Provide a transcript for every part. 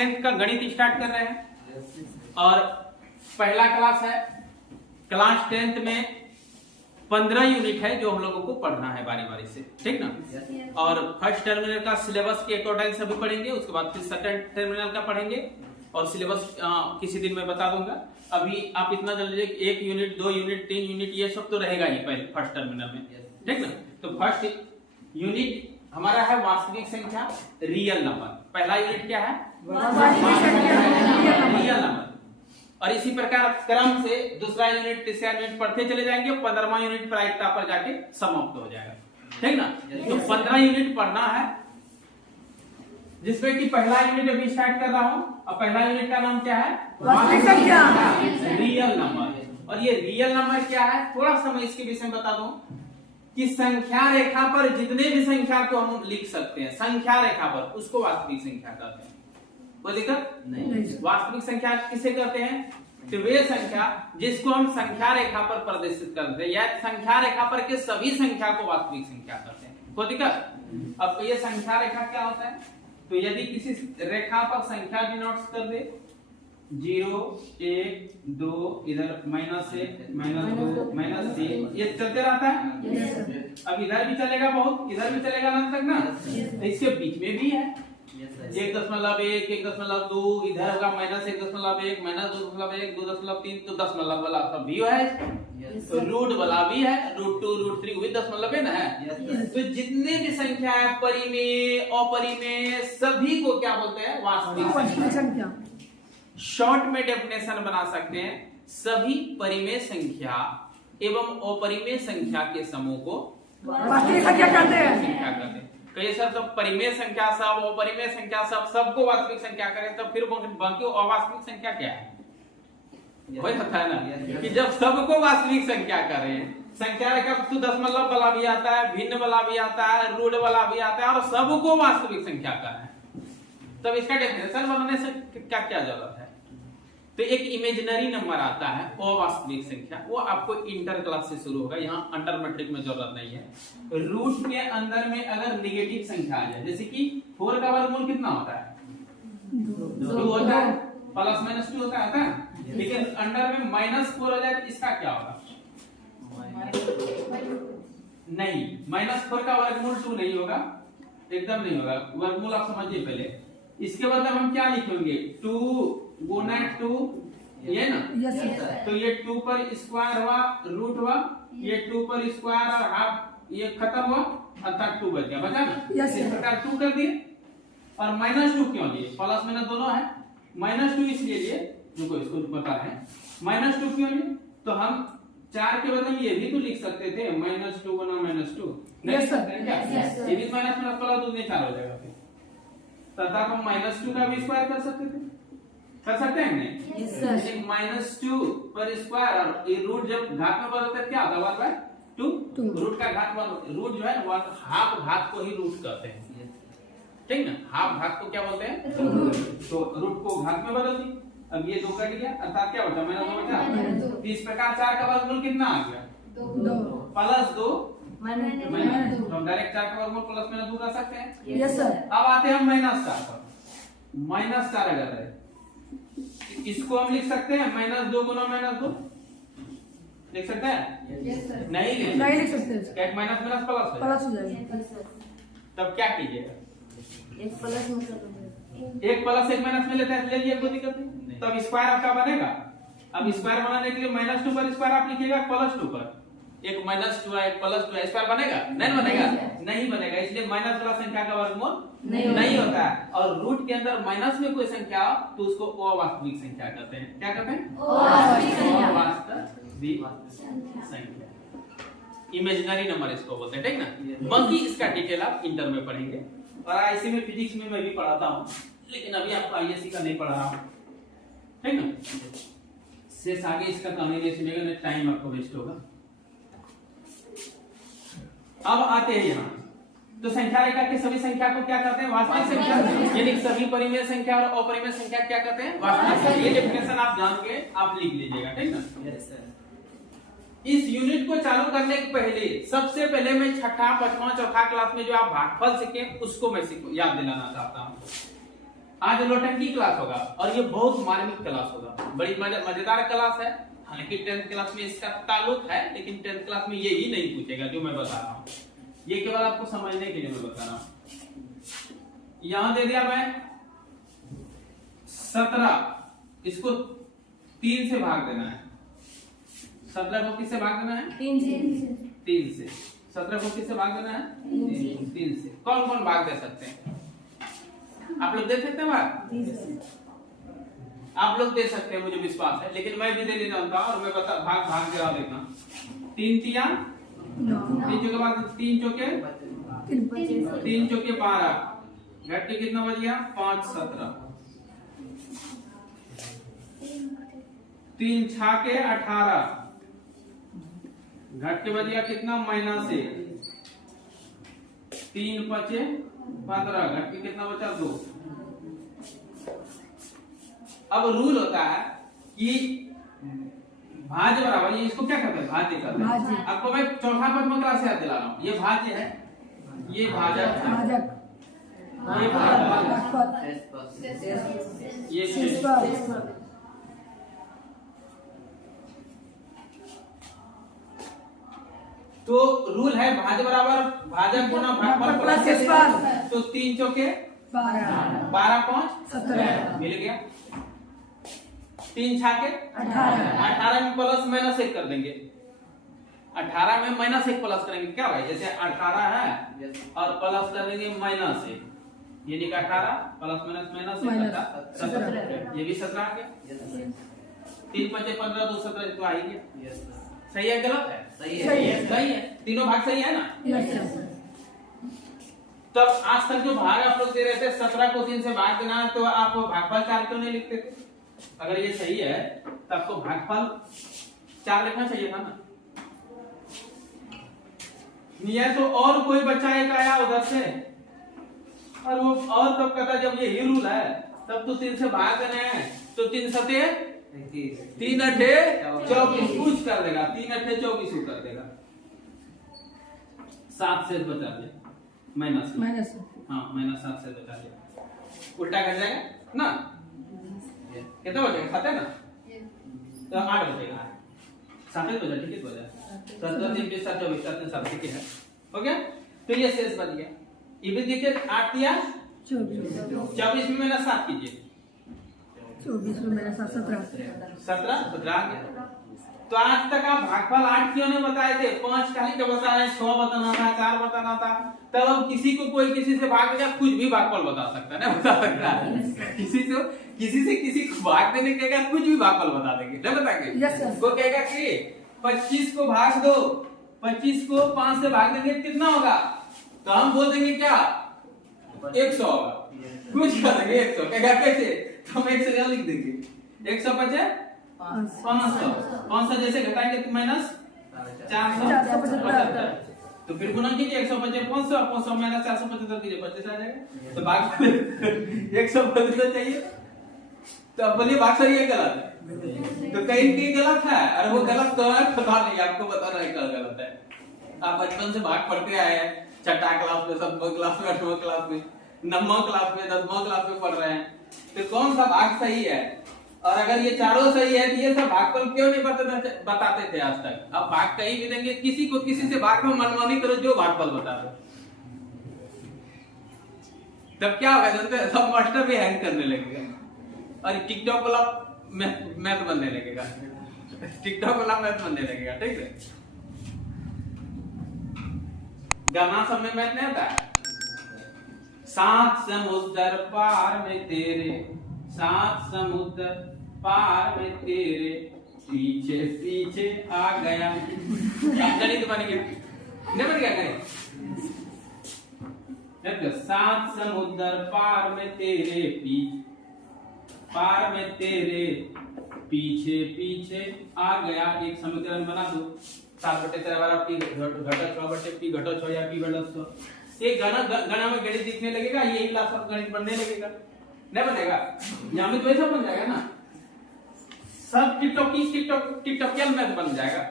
10th का गणित start कर रहे हैं और पहला क्लास है। क्लास 10th में 15 यूनिट है जो हम लोगों को पढ़ना है बारी बारी से, ठीक ना। और फर्स्ट टर्मिनल का सिलेबस के अकॉर्डिंग सभी पढ़ेंगे, उसके बाद फिर सेकंड टर्मिनल का पढ़ेंगे और सिलेबस किसी दिन मैं बता दूंगा। अभी आप इतना जान लीजिए 1 यूनिट 2 यूनिट 3 यूनिट ये सब तो रहेगा ही पहले फर्स्ट टर्मिनल में, ठीक ना। तो फर्स्ट यूनिट हमारा है वास्तविक संख्या, रियल नंबर। पहला यूनिट क्या है? Real number. और इसी प्रकार क्रम से दूसरा यूनिट तीसरा यूनिट पढ़ते चले जाएंगे, 15वां यूनिट प्रायिकता पर जाके समाप्त हो जाएगा, ठीक ना। तो 15 यूनिट पढ़ना है, जिसमें कि पहला यूनिट अभी स्टार्ट कर रहा हूं। और पहला यूनिट का नाम क्या है? वास्तविक संख्या, रियल नंबर। और ये रियल नंबर क्या है, थोड़ा सा मैं इसके विषय में बता दूं कि संख्या रेखा पर जितने भी संख्या को हम लिख सकते हैं संख्या रेखा पर, उसको वास्तविक संख्या कहते हैं। कोई दिक्कत नहीं। वास्तविक संख्या किसे कहते हैं? तो वे संख्या जिसको हम संख्या रेखा पर प्रदर्शित करते हैं, या संख्या रेखा पर के सभी संख्या को वास्तविक संख्या कहते हैं। कोई दिक्कत? अब ये संख्या रेखा क्या होता है? तो यदि किसी रेखा पर संख्या डिनोट्स कर दे 0 1 2, इधर -1 -2 -3, ये चलते रहता है। अब इधर भी चलेगा बहुत, इधर भी चलेगा अंत तक ना। तो इसके बीच में भी है 1.1 1.2, इधर होगा -1.1 -2.1 2.3, तो दशमलव वाला सब भी है। तो रूट वाला भी है, √2 √3 भी दशमलव है ना है। तो जितने भी संख्या है परिमेय अपरिमेय सभी को क्या बोलते हैं? वास्तविक संख्या। शॉर्ट में डेफिनेशन बना सकते हैं, सभी परिमेय संख्या एवं अपरिमेय संख्या के समूह को वास्तविक संख्या कहते हैं। कई सर सब परिमेय संख्या सब अपरिमेय संख्या सब सबको वास्तविक संख्या करें, तो फिर बाकी अवास्तविक संख्या क्या है? वही होता है ना कि जब सबको वास्तविक संख्या करें, संख्या रेखा तो दशमलव वाला भी आता है, भिन्न वाला भी आता है, रूट वाला भी आता है, और सबको वास्तविक संख्या करें, तब इसका डेफिनेशन बनाने से क्या क्या जरूरत है? तो एक इमेजिनरी नंबर आता है अवास्तविक संख्या, वो आपको इंटर क्लास से शुरू होगा, यहाँ अंडर मैट्रिक में जरूरत नहीं है। रूट के अंदर में अगर निगेटिव संख्या आ जाए, जैसे कि 4 का वर्गमूल कितना होता है? 2 होता है, +-2 होता है। लेकिन अंडर में -4 हो जाए तो इसका क्या होगा? नहीं, -4 का वर्गमूल 2 नहीं होगा, एकदम नहीं होगा। वर्गमूल आप समझिए पहले। इसके बाद हम क्या लिखेंगे? 2 गुना 2, ये ना। तो ये 2 पर स्क्वायर हुआ, रूट हुआ, ये 2 पर स्क्वायर और हाफ, ये खत्म हुआ, अर्थात 2 बच गया, बचा ना। इस प्रकार 2 कर दिए। और -2 क्यों लिए? प्लस माइनस दोनों है। -2 इसलिए लिए, रुको इसको बता रहे हैं, -2 क्यों लिए? तो हम 4 के बदले में ये भी तो लिख सकते थे, -2 गुना -2। नहीं सकते क्या? ये भी माइनस प्लस 2 में 4 हो जाएगा। तथा हम -2 का भी स्क्वायर कर सकते थे, कर सकते हैं नहीं? -2 पर स्क्वायर, और ये रूट जब घात में बदलता है क्या होता है? 2 रूट का घात, रूट जो है हाफ घात को ही रूट कहते हैं, ठीक ना। हाफ घात को क्या बोलते हैं? तो रूट को घात में बदल दी। अब ये 2 कट गया, अर्थात क्या बचा? -2 बचा। तो इस प्रकार 4 का वर्गमूल कितना आ गया? 2 +2 तो हम डायरेक्ट 4 का वर्गमूल +-2 कर सकते हैं। Yes sir. अब आते हैं हम -4 पर। -4 अगर है, इसको हम लिख सकते हैं -2 गुना -2, लिख सकते हैं? Yes sir. नहीं लिख सकते। क्या माइनस प्लस प्लस हो जाएगा। तब क्या कीजिएगा? एक प्लस एक प्लस एक माइनस में लेते हैं, ले लिए, कोई दिक्कत नहीं। तब स्क्वायर आपका बनेगा। अब स्क्वायर बनाने के लिए -2 पर स्क्वायर आप लिखिएगा +2 पर, एक -2 है एक +2 है, स्क्वायर बनेगा? नहीं बनेगा, नहीं बनेगा। इसलिए माइनस वाला संख्या का वर्गमूल नहीं होता है। और रूट के अंदर माइनस में कोई संख्या हो तो उसको अवास्तविक संख्या कहते हैं। क्या कहते हैं? अवास्तविक संख्या, इमेजिनरी नंबर इसको बोलते हैं, ठीक ना। बाकी इसका डिटेल आप इंटर में पढ़ेंगे, और आईसी में फिजिक्स में मैं भी पढ़ाता हूँ, लेकिन अभी आपको आईएससी का नहीं पढ़ा रहा हूँ, ठीक ना। शेष आगे इसका कहानी नहीं सुनेगा, नहीं टाइम आपको वेस्ट होगा। अब आते हैं यहाँ, तो संख्या रेखा की सभी संख्या को क्या कहते हैं? वास्तविक संख्या। यानी सभी परिमेय संख्या और अपरिमेय संख्या क्या कहते हैं? वास्तविक संख्या। ये डेफिनेशन आप जान के आप लिख लीजिएगा, ठीक ना। Yes sir. इस यूनिट को चालू करने के पहले सबसे पहले मैं छठा, 5वां, 4था क्लास में जो आप भागफल सीखे उसको मैं याद दिलाना चाहता हूँ। आज नौटंकी क्लास होगा और ये बहुत मार्मिक क्लास होगा, बड़ी मजेदार क्लास है। हालांकि 10th क्लास में इसका ताल्लुक है, लेकिन 10th क्लास में ये ही नहीं पूछेगा जो मैं बता रहा हूँ। ये केवल आपको समझने के लिए मैं बता रहा हूँ। यहां दे दिया मैं 17, इसको 3 से भाग देना है। 17 को किससे भाग देना है? 3 से। 3 से। 17 को किससे भाग देना है? 3 से। कौन कौन भाग दे सकते हैं? आप लोग दे सकते हैं भाग? आप लोग दे सकते हैं, मुझे विश्वास है, लेकिन मैं भी दे नहीं जानता और मैं बता भाग दे रहा हूं। देखना 3 तिया 3 चौके बाद 3 चौके 3 चौके 12 घट के कितना बच गया? 5 17 3 छाके 18 घट के बच गया कितना? -1 3 5 15 घट के कितना बचा? 2। अब रूल होता है कि भाज्य बराबर, ये इसको क्या कहते हैं? भाज्य कहते हैं। आपको मैं चौथा पंचम क्लास से याद दिला रहा हूं। ये भाज्य है, ये भाजक है, ये भाजक, ये शेषफल। तो रूल है भाज्य बराबर भाजक गुना भागफल प्लस शेषफल। तो 3 चौके 12 5 17 मिल गया। 3 छाके 18 में प्लस माइनस 1 कर देंगे। 18 में -1 प्लस करेंगे क्या भाई? जैसे 18 है और प्लस कर देंगे -1, यानी कि 18 प्लस माइनस -1 17। ये भी 17 आ गया। 3 5 15 2 17 तो आ ही गया। सही है गलत है? सही है। तीनों भाग सही है ना? तब आज तक जो भाग आप लोग दे रहे थे 17 को 3 से भाग देना, तो आप भागफल 4 क्यों नहीं लिखते थे? अगर ये सही है तो आपको भागफल 4 लिखना चाहिए था ना। नहीं तो और कोई बच्चा एक आया उधर से और वो और तब कहता जब ये ही रूल है तब तो 3 से भाग देना है, तो 3 सते 3 अठे 24 कुछ कर देगा। 3 अठे 24 कर देगा। 7 से बचा दे माइनस, हाँ -7 से बचा दे, उल्टा कर जाएगा ना। कितना बचेगा? 7 है ना, तो 8 बचेगा। 7 बचा, ठीक है बचा। 17 3 20 7 24 7 7 ठीक है, हो गया। तो ये शेष बच गया। ये भी देखिए 8 दिया 24 में -7 कीजिए, 24 में -7 17 आ गया। तो आज तक आप भागफल 8 क्यों नहीं बताए थे? 5 खाली का बता रहे, 6 बताना था, 4 बताना था। तब अब किसी को कोई किसी से भाग देगा, कुछ भी भागफल बता सकता है ना, बता सकता है। किसी से किसी को भाग देने कहेगा, कुछ भी भागफल बता देंगे, नहीं बताएंगे। वो कहेगा कि 25 को भाग दो, 25 को 5 से भाग देंगे कितना होगा? तो हम बोल देंगे क्या? 100 होगा। कुछ कर देंगे 100, कहेगा कैसे? तो हम 1 से लिख देंगे। 100 बचे 500 जैसे घटाएंगे तो -475। तो फिर गुना कीजिए 150 500 और 500 माइनस 475 कीजिए 25 आ जाएगा। तो भाग 125 चाहिए। तो अब बोलिए भाग सही है गलत? तो कहीं गलत है। अरे वो गलत तो है, पता नहीं, आपको पता नहीं क्या गलत है। आप बचपन से भाग पढ़ते आए हैं, 6ठी क्लास में, 7वीं क्लास में, 8वीं क्लास में, 9वीं क्लास में, 10वीं क्लास में पढ़ रहे हैं। तो कौन सा भाग सही है? और अगर ये चारों सही है तो ये सब भागफल क्यों नहीं बताते थे आज तक? अब भाग कहीं भी देंगे, किसी को किसी से भाग में मनमानी करो, जो भागफल बता दो। तब क्या होगा जानते हैं? सब मास्टर भी हैंग करने लगेगा और टिकटॉक वाला मैथ बनने लगेगा। टिकटॉक वाला मैथ बनने लगेगा, ठीक है। गाना सब में मैथ नहीं होता है। 7 समुद्र पार में तेरे, 7 समुद्र पार में तेरे, पीछे पीछे आ गया। गणित बन गया, नहीं बन गया गणित? 7 समुद्र पार में तेरे, पार में तेरे, पीछे पीछे आ गया। एक समीकरण बना दो। 7/13 पी घटक 6/p घटक 6 या p घटक 6। ये गणा में गणित दिखने लगेगा, ये क्लास में गणित बनने लगेगा, नहीं बनेगा? यहाँ में तो ऐसा बन जाएगा ना, सब टिकटॉकियल मैथ बन जाएगा।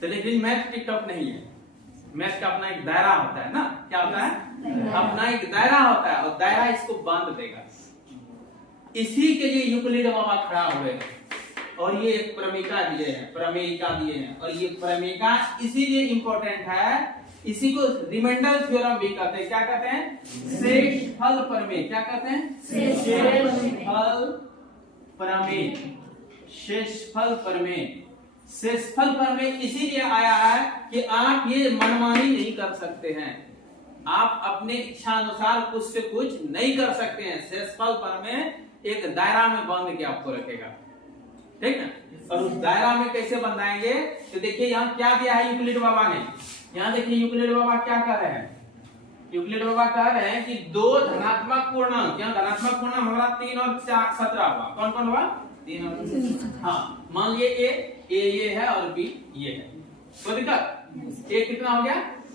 तो लेकिन मैथ टिकटॉक नहीं है। मैथ का अपना एक दायरा होता है ना, क्या होता है? अपना एक दायरा होता है और दायरा इसको बांध देगा। इसी के लिए यूक्लिड बाबा खड़ा हुए हैं और ये एक प्रमेयिका दिए हैं, प्रमेयिका दिए हैं। और ये प्रमेयिका इसीलिए इंपॉर्टेंट है, इसी को रिमाइंडर थ्योरम भी कहते हैं। क्या कहते हैं? शेषफल प्रमेय। क्या कहते हैं? शेषफल प्रमेय। शेषफल प्रमेय। शेषफल प्रमेय इसीलिए आया है कि आप ये मनमानी नहीं कर सकते हैं, आप अपने इच्छा अनुसार कुछ से कुछ नहीं कर सकते हैं। शेषफल प्रमेय एक दायरा में बांध के आपको रखेगा, ठीक है? और उस दायरा में कैसे बंधाएंगे? तो देखिए यहाँ क्या दिया है यूक्लिड बाबा ने। यहाँ देखिए यूक्लिड बाबा क्या कह रहे हैं। यूक्लिड बाबा कह रहे हैं कि दो धनात्मक पूर्णांक, यहाँ धनात्मक पूर्णांक हमारा 3 और 17 हुआ। कौन कौन हुआ? 3 और हाँ, मान लिए ए ये है और बी ये है। कोई दिक्कत? ए कितना हो गया?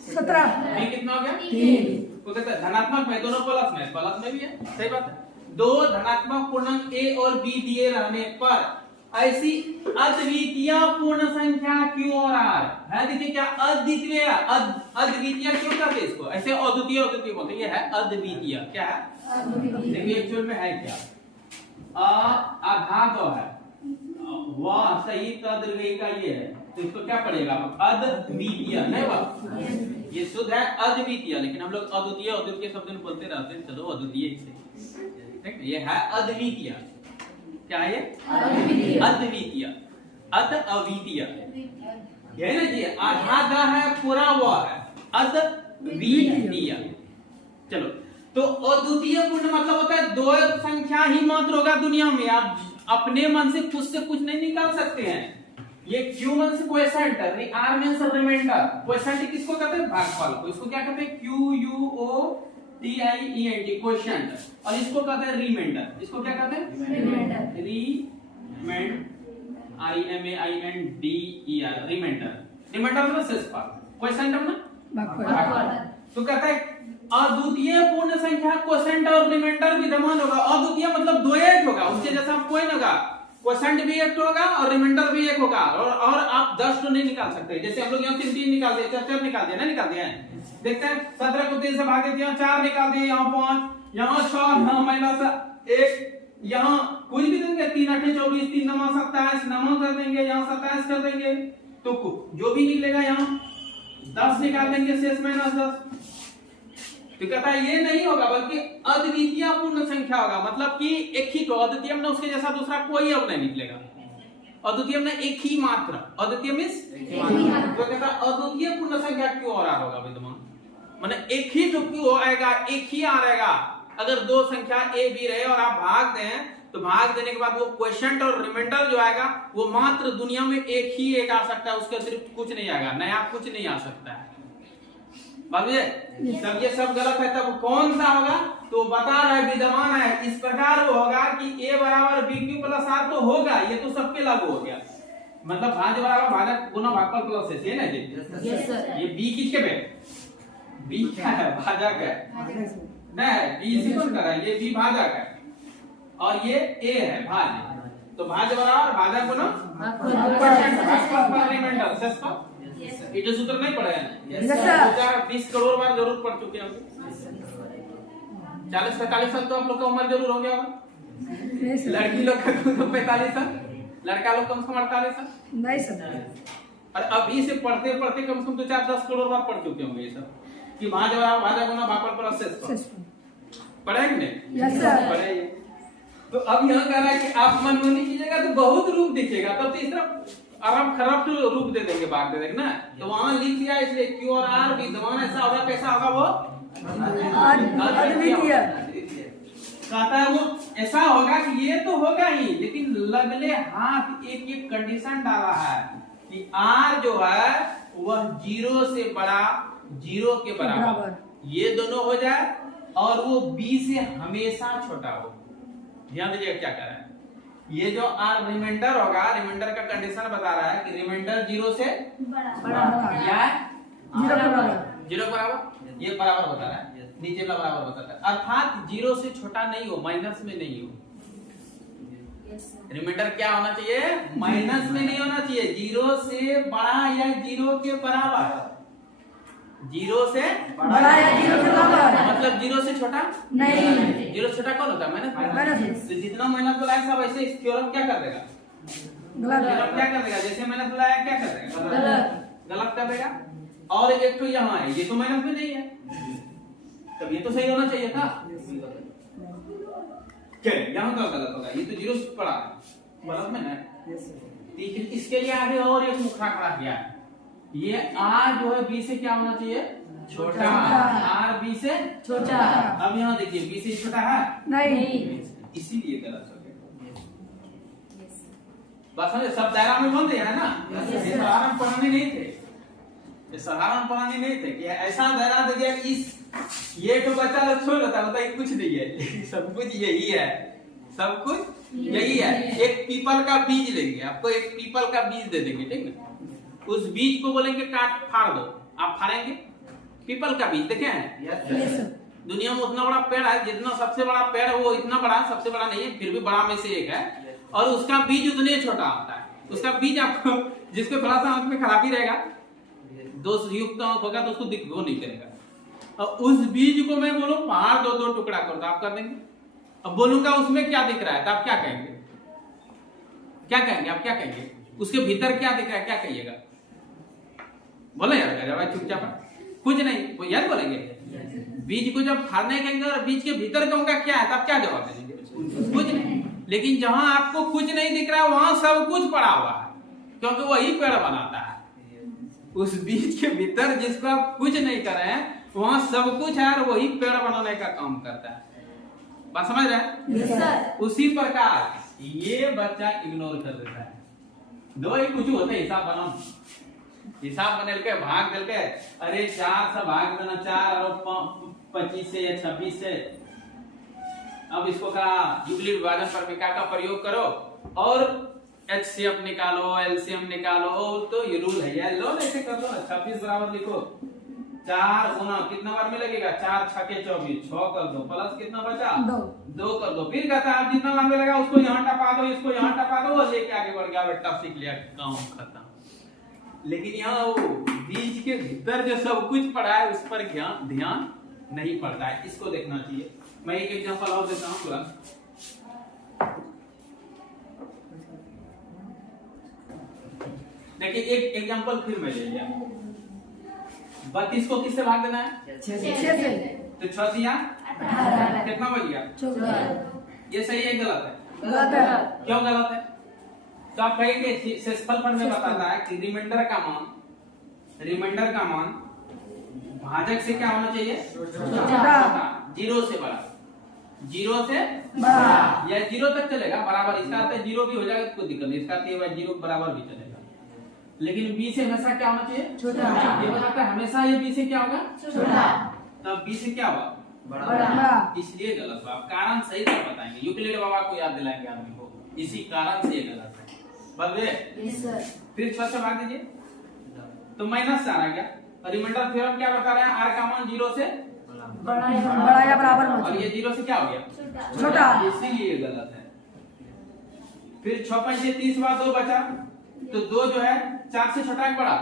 17। बी कितना हो गया? 3। तो कहते हैं धनात्मक में, दोनों प्लस में भी है। सही बात है। दो धनात्मक पूर्णांक ए और बी दिए रहने पर ऐसी अद्वितीय पूर्ण संख्या क्यू और आर है। देखिए क्या अद्वितीय, अद्वितीय क्यों कहते हैं इसको? ऐसे अद्वितीय अद्वितीय बोलते हैं। ये है अद्वितीय। क्या है? देखिए एक्चुअल में है क्या? आधा दो है, वह सही तद्वितीय का ये है, तो इसको क्या पड़ेगा? अद्वितीय। नहीं बात, ये शुद्ध है अद्वितीय, लेकिन हम लोग अद्वितीय अद्वितीय शब्द में बोलते रहते हैं। चलो अद्वितीय से, ठीक है? ये है अद्वितीय। क्या है ये? अद्वितीय। अद्वितीय है ना जी। आधा का है, पूरा हुआ है अद्वितीय। चलो, तो अद्वितीय पूर्ण मतलब होता है दो संख्या ही मात्र होगा दुनिया में। आप अपने मन से कुछ नहीं निकाल सकते हैं। ये क्यू मन से क्वोशंट, आर में से रिमाइंडर। क्वोशंट किसको कहते हैं? भागफल को। इसको क्या कहते हैं? Q U O T I E N T, quotient. और इसको कहते हैं रिमाइंडर। इसको क्या कहते हैं? Reminder. I M A I N D E R, reminder. Reminder मतलब शेषफल, क्वोशंट मतलब भागफल। तो कहता है अद्वितीय पूर्ण संख्या क्वोशंट और रिमाइंडर विद्यमान होगा। अद्वितीय मतलब दो एक होगा, उसके जैसा कोई नहीं होगा। क्वोशंट भी एक होगा और रिमाइंडर भी एक होगा। और आप 10 तो नहीं निकाल सकते। जैसे हम लोग यहाँ 3 निकाल दिए, 4 निकाल दिए, नहीं निकाल दिए। देखते हैं 17 को 3 से भाग दिया, 4 निकाल दिए, यहाँ 5, यहाँ 6, यहाँ -1, यहाँ कुछ भी देंगे। 3 8 24, 3 9 27, 9 कर देंगे, यहाँ 27 कर देंगे। तो जो भी निकलेगा यहाँ 10 निकाल देंगे, शेष -10। तो कहता है ये नहीं होगा, बल्कि अद्वितीय पूर्ण संख्या होगा। मतलब कि एक ही तो अद्वितीय में उसके जैसा दूसरा कोई अब नहीं निकलेगा। अद्वितीय में एक ही मात्र, अद्वितीय मींस तो कहता है अद्वितीय पूर्ण संख्या क्यों और आर होगा विद्यमान। माने एक ही तो क्यों आएगा, एक ही आ रहेगा। अगर दो संख्या ए बी रहे और आप भाग दें, तो भाग देने के बाद वो क्वोशंट और रिमाइंडर जो आएगा वो मात्र दुनिया में एक ही एक आ सकता है, उसके अतिरिक्त कुछ नहीं आएगा, नया कुछ नहीं आ सकता है। तब ये सब गलत है। तब कौन सा होगा? तो बता रहा है विद्यमान है। इस प्रकार वो होगा कि a बराबर बी क्यू प्लस आर तो होगा, ये तो सबके लागू हो गया। मतलब भाज्य बराबर भाजक गुना भागफल प्लस से, ना जी? Yes sir. ये बी किसके पे? बी क्या है? भाजक है। नहीं, बी इसी को कर रहा है, ये बी भाजक है और ये a है भाज्य। तो भाज्य बराबर भाजक गुना भागफल रिमाइंडर शेषफल। ये जो सूत्र नहीं पढ़े हैं 20 करोड़ बार जरूर पढ़ चुके हैं। 40-45 साल तो आप लोग का उम्र जरूर हो गया होगा। लड़की लोग का तो 45 साल, लड़का लोग कम से कम 48 साल। नहीं सर। और अभी से पढ़ते पढ़ते कम से कम तो 4-10 करोड़ बार पढ़ चुके होंगे ये सब कि भाजा गुना भागफल प्लस पढ़े कि नहीं? यस सर, पढ़े। तो अब यहाँ कह रहा है कि आप मनमानी कीजिएगा तो बहुत रूप दिखेगा, तब तीसरा अरब खरब तो रूप दे देंगे, भाग दे देंगे ना। तो वहां लिख दिया इसलिए क्यू और आर विद्यमान ऐसा होगा। कैसा होगा वो? अद्वितीय। कहता है वो ऐसा होगा कि ये तो होगा ही, लेकिन लगले हाथ एक एक कंडीशन डाला है कि आर जो है वह 0 से बड़ा, 0 के बराबर ये दोनों हो जाए और वो b से हमेशा छोटा हो। ध्यान दीजिए क्या कह रहा है। ये जो आर रिमाइंडर होगा, रिमाइंडर का कंडीशन बता रहा है कि रिमाइंडर 0 से बड़ा या 0 बराबर, ये बराबर बता रहा है, नीचे का बराबर बताता है। अर्थात 0 से छोटा नहीं हो, माइनस में नहीं हो। रिमाइंडर क्या होना चाहिए? माइनस में नहीं होना चाहिए, 0 से बड़ा या 0 के बराबर। जीरो से बड़ा या जीरो से बराबर। मतलब जीरो से छोटा नहीं। जीरो से छोटा कौन होता है? मेहनत। मेहनत। तो जितना मेहनत बुलाया सब ऐसे इस थ्योरम क्या कर देगा? गलत। थ्योरम क्या कर देगा? जैसे मेहनत बुलाया क्या कर देगा? गलत। गलत कर देगा। और एक तो यहाँ है, ये तो मेहनत भी नहीं है, तब ये तो सही होना चाहिए था। क्या यहाँ का गलत होगा? ये तो जीरो से पड़ा है, गलत में ना। लेकिन इसके लिए आगे और एक मुखरा खड़ा किया है, ये आर जो है बी से क्या होना चाहिए? छोटा। आर बी से छोटा। अब यहाँ देखिए बी से छोटा है नहीं। इसीलिए गलत हो गया। बस समझे, सब दायरा में बन रहे हैं ना। ये साधारण पढ़ाने नहीं थे, ये साधारण पढ़ाने नहीं थे कि ऐसा दायरा दे दिया कि इस ये तो बच्चा लोग छोड़ देता है, कुछ नहीं है, सब कुछ यही है, सब कुछ यही है। एक पीपल का बीज लेंगे, आपको एक पीपल का बीज दे देंगे, ठीक है? उस बीज को बोलेंगे काट फाड़ दो, आप फाड़ेंगे? पीपल का बीज देखे हैं? दुनिया में उतना बड़ा पेड़ है, जितना सबसे बड़ा पेड़ है वो इतना बड़ा सबसे बड़ा नहीं है, फिर भी बड़ा में से एक है, और उसका बीज उतने छोटा होता है। उसका बीज आपको जिसको थोड़ा सा आंख में खराबी रहेगा, दोष युक्त होगा तो उसको दिख वो नहीं करेगा। और उस बीज को मैं बोलूं फाड़ दो, दो टुकड़ा कर दो, आप कर देंगे? अब बोलूंगा उसमें क्या दिख रहा है, तो आप क्या कहेंगे? क्या कहेंगे आप? क्या कहेंगे? उसके भीतर क्या दिख रहा है, क्या कहिएगा? बोले यार चुपचाप, कुछ नहीं, वो याद बोलेंगे। बीज को जब फाड़ने कहेंगे और बीज के भीतर कहूंगा क्या है, तब क्या जवाब देंगे? कुछ नहीं। लेकिन जहां आपको कुछ नहीं दिख रहा है वहां सब कुछ पड़ा हुआ है, क्योंकि वही पेड़ बनाता है। उस बीज के भीतर जिसको आप कुछ नहीं कर रहे हैं वहां सब कुछ है और वही पेड़ बनाने का काम करता है। बात समझ रहे हैं? उसी प्रकार ये बच्चा इग्नोर कर देता है। दो ही कुछ होते हिसाब बनाओ, हिसाब बने के भाग दिल के, अरे 4 से भाग देना, 4 और 25 से या 26 से। अब इसको कहा युगली विभाजन प्रमेय का प्रयोग करो और एचसीएफ निकालो, एलसीएम निकालो, तो ये रूल है यार, लो ऐसे कर दो। 26 बराबर लिखो 4 गुना कितना बार में लगेगा? 4 छके 24, 6 कर दो, प्लस कितना बचा? 2 कर दो। फिर कहता है जितना बार में लगा उसको यहाँ टपा दो, इसको यहाँ टपा दो, और लेके आगे बढ़ गया, बेटा सीख लिया, काम खत्म। लेकिन यहाँ वो बीज के भीतर जो सब कुछ पड़ा है उस पर ध्यान नहीं पड़ता है, इसको देखना चाहिए। मैं एक एग्जांपल और देता हूँ पूरा। देखिए एक एग्जांपल फिर मैं ले लिया। 32 को किससे भाग देना है? 6 से। तो 6 दिया कितना बच गया? 14। ये सही है गलत है? गलत है। क्यों गलत है? तो आप कहेंगे शेषफल में बताता है कि रिमाइंडर का मान भाजक से क्या होना चाहिए? छोटा। जीरो से बड़ा, जीरो से बड़ा या जीरो तक चलेगा बराबर। इसका अर्थ है जीरो भी हो जाएगा तो कोई दिक्कत नहीं, इसका अर्थ है जीरो बराबर भी चलेगा। लेकिन बी से हमेशा क्या होना चाहिए? छोटा। ये बताता है हमेशा ये बी से क्या होगा? छोटा। तब बी से क्या होगा? बड़ा। इसलिए गलत हुआ। आप कारण सही कर बताएंगे, यूक्लिड बाबा को याद दिलाएंगे आदमी को, इसी कारण से ये गलत है। बल्ले फिर 6 से भाग दीजिए तो माइनस 4 आ गया। रिमाइंडर थ्योरम क्या बता रहे हैं? आर का मान 0 से बड़ा या बराबर होना और ये 0 से क्या हो गया? छोटा। इसीलिए गलत है। फिर 6 5 से 30 बार 2 बचा, तो 2 जो है 4 से छोटा है बड़ा?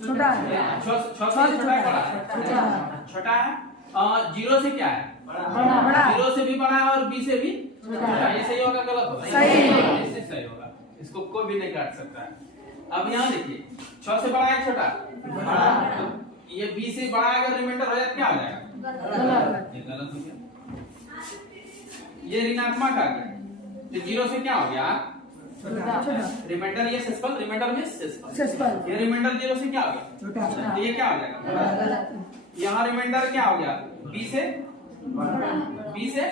छोटा। 6 से छोटा है बड़ा? छोटा है। 0 से क्या है? बड़ा। 0 से भी बड़ा है और बी से भी छोटा। ये सही होगा गलत होगा? सही। सही होगा, इसको कोई भी नहीं काट सकता है। अब यहाँ देखिए 6 से बड़ा है छोटा? तो ये बी से बड़ा अगर रिमाइंडर हो जाए क्या हो जाएगा? गलत। ये गलत हो गया। ये ऋणात्मक आ गया तो 0 से क्या हो गया? रिमाइंडर। ये शेषफल, रिमाइंडर में शेषफल। ये रिमाइंडर 0 से क्या हो गया? छोटा। तो ये क्या हो जाएगा? यहाँ रिमाइंडर क्या हो गया? बी से बी से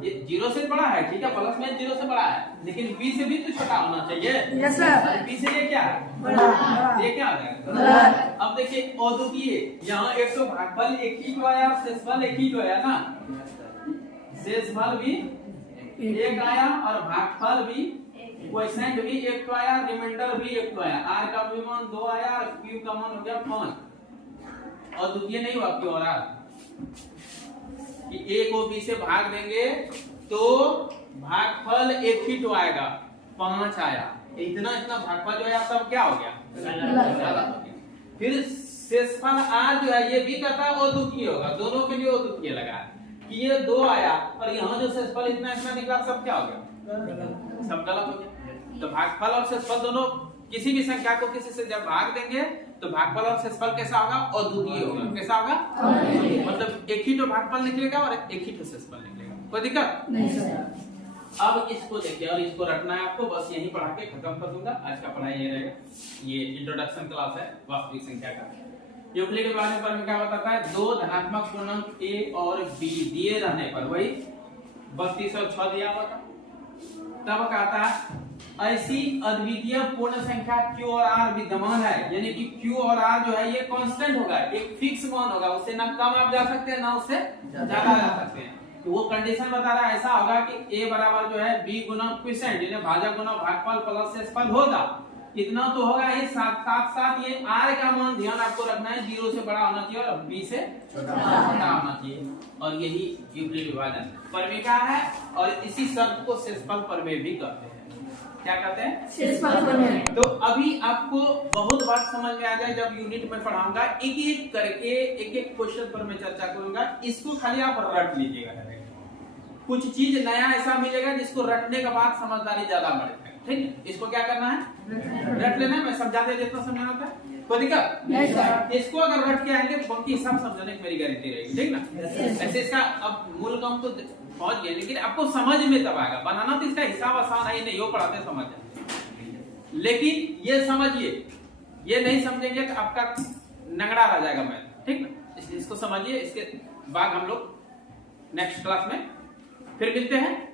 ये 0 से बड़ा है, ठीक है, प्लस में 0 से बड़ा है, लेकिन बी से भी तो छोटा होना चाहिए। Yes sir. बी से ये क्या है? ये क्या आ जाएगा? अब देखिए अद्वितीय, यहाँ एक तो भागफल एक ही तो आया, शेषफल एक ही तो आया ना। शेषफल भी एक आया और भागफल भी क्वोशिएंट भी एक तो आया, रिमाइंडर भी एक तो आया। आर का भी मान 2 आया और क्यू का मान हो गया 5। और द्वितीय नहीं हुआ क्यों? और कि ए को बी से भाग देंगे तो भागफल एक ही तो आएगा, 5 आया। इतना भागफल जो है सब क्या हो गया? गलत हो गया। फिर शेषफल आर जो है ये भी कहता है अद्वितीय होगा, दोनों के लिए अद्वितीय लगा है कि ये 2 आया और यहाँ जो शेषफल इतना इतना निकला सब क्या हो गया, सब गलत हो गया। तो भागफल और शेषफल दोनों किसी भी संख्या को किसी से जब भाग देंगे तो भागफल और शेषफल कैसा होगा, अद्वितीय होगा। कैसा होगा, मतलब एक ही तो भागफल निकलेगा और एक ही तो शेषफल निकलेगा, कोई दिक्कत नहीं सर। अब इसको देखिए और इसको रखना है आपको, बस यहीं पढ़ा के खत्म कर दूंगा। आज का पढ़ाई ये रहेगा, ये इंट्रोडक्शन क्लास है वास्तविक संख्या का। यूक्लिड के बारे में क्या बताता है, 2 धनात्मक पूर्णांक a और b दिए रहने पर, वही 32 और 6 दिया हुआ था, तब कहता है ऐसी अद्वितीय पूर्ण संख्या q और r विद्यमान है, यानी कि q और r जो है ये कांस्टेंट होगा, एक फिक्स मान होगा, उससे ना कम आप जा सकते हैं ना उससे ज्यादा जा सकते हैं। तो वो कंडीशन बता रहा है ऐसा होगा कि a बराबर जो है b गुना क्विसेंट यानी भाजक गुना भागफल प्लस शेषफल होगा, इतना तो होगा ही। साथ ये r का मान ध्यान आपको रखना है 0 से बड़ा होना चाहिए और b से छोटा होना चाहिए, और यही यूक्लिड विभाजन प्रमेय का है। और इसी शर्त को शेषफल प्रमेय भी कहते हैं। क्या कहते हैं, शेषफल प्रमेय। तो अभी आपको बहुत बात समझ में आ जाए, जब यूनिट में पढ़ाऊंगा एक एक करके एक एक क्वेश्चन पर मैं चर्चा करूंगा, इसको खाली आप रट लीजिएगा। कुछ चीज नया ऐसा मिलेगा जिसको रटने के बाद समझदारी ज्यादा बढ़ेगा, ठीक है। इसको क्या करना है, रट लेना है, मैं समझाते जितना समझाना होता है, कोई दिक्कत नहीं सर। इसको अगर रट के आएंगे तो बाकी सब समझने की मेरी गारंटी रहेगी, ठीक ना। ऐसे इसका अब मूल काम तो पहुंच गया, लेकिन आपको समझ में तब आएगा। बनाना तो इसका हिसाब आसान है, नहीं हो पढ़ाते समझ जाते, लेकिन ये समझिए, ये नहीं समझेंगे तो आपका नंगड़ा रह जाएगा मैं, ठीक ना। इसलिए इसको समझिए, इसके बाद हम लोग नेक्स्ट क्लास में फिर मिलते हैं।